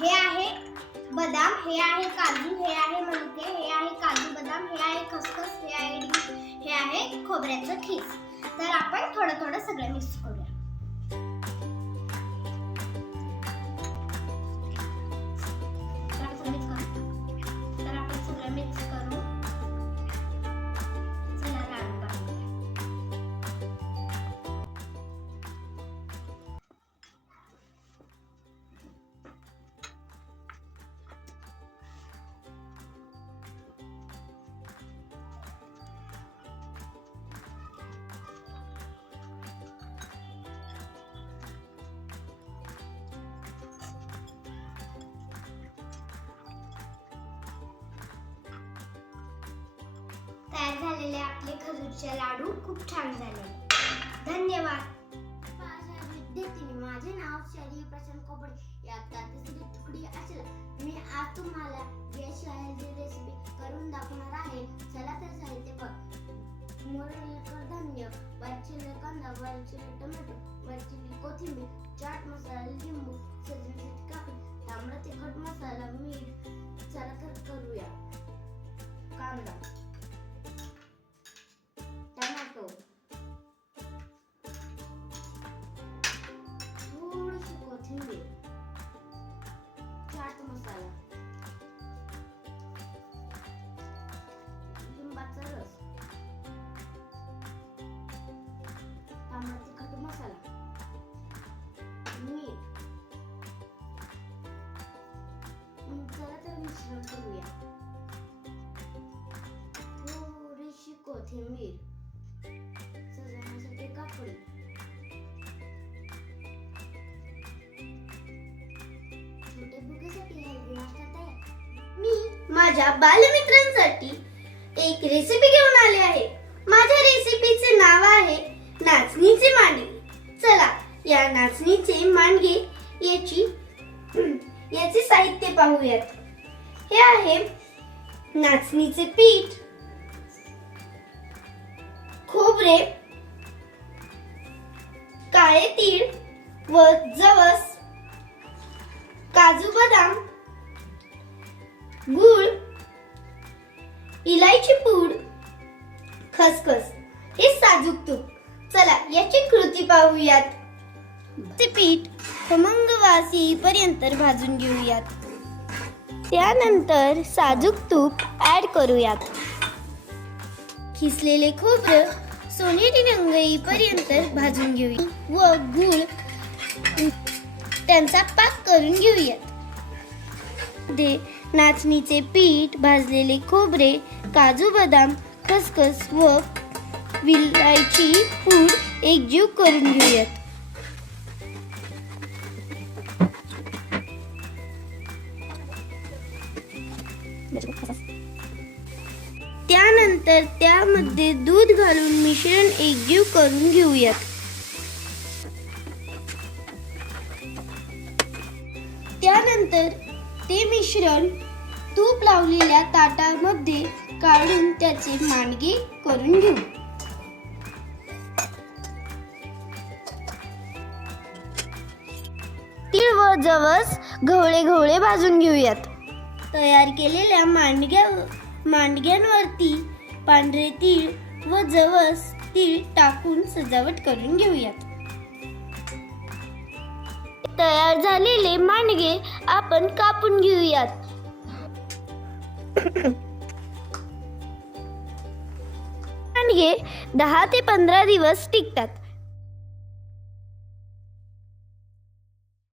हे आहे बदाम हे आहे काजू हे आहे मनुके हे आहे काजू बदाम हे आहे खसखस हे आहे हे आहे खोबऱ्याचं खीस. तर आपण थोडं थोडं सगळं मिक्स करूया. तयार झालेले आपले खजूरचे लाडू खूप छान झाले. धन्यवाद. विद्यार्थिनी माझे नाव शरी प्रशांत कोपडे यात तिसरी तुकडी असेल. मी आज तुम्हाला गॅस हेल्दी रेसिपी करून दाखवणार आहे. चला तर साहित्य बघ मोरले कडधान्य वाचिले कांदा वाचिले टोमॅटो वाचिले कोथिंबीर चाट मसाला लिंबू सजण्यासाठी कापी तांबडा तिखट मसाला मीठ. चला तर करूया. कांदा. कोथिंबीर. सजवण्यासाठी कापडी छोटे हेल्दी नाश्ता तयार. मी माझ्या बालमित्रांसाठी एक रेसिपी घेऊन आले आहे. माझ्या रेसिपीचे नाव आहे नाचणीचे मांडगे चला या नाचणीचे मांडगे याची याचे साहित्य पाहूयात. हे आहे नाचणीचे पीठ. खोबरे काळे तीळ व जवस काजू बदाम गुळ इलायची पूड खसखस. हे साजूक तूप. चला याची कृती पाहूयात. ते पीठ खमंग वास येईपर्यंत भाजून घेऊयात. त्यानंतर साजूक तूप ऍड करूयात. किसलेले खोबरं सोनेरी रंग येईपर्यंत भाजून घेऊया. व गुळ त्यांचा पाक करून घेऊयात दे नाचणीचे पीठ भाजलेले खोबरे काजू बदाम खसखस व विलायची पूड एकजीव करून घेऊयात. त्यानंतर त्यामध्ये दूध घालून मिश्रण एकजीव करून घेऊयात. त्यानंतर ते मिश्रण तूप लावलेल्या ताटामध्ये काढून त्याचे मांडगे करून घेऊ. तीळ व जवस घवळे घवळे भाजून घेऊयात. तयार केलेल्या मांडग्या मांडग्यांवरती पांढरे तीळ व जवस तीळ टाकून सजावट करून घेऊयात. तयार झालेले मांडगे आपण कापून घेऊयात. मांडगे दहा ते पंधरा दिवस टिकतात.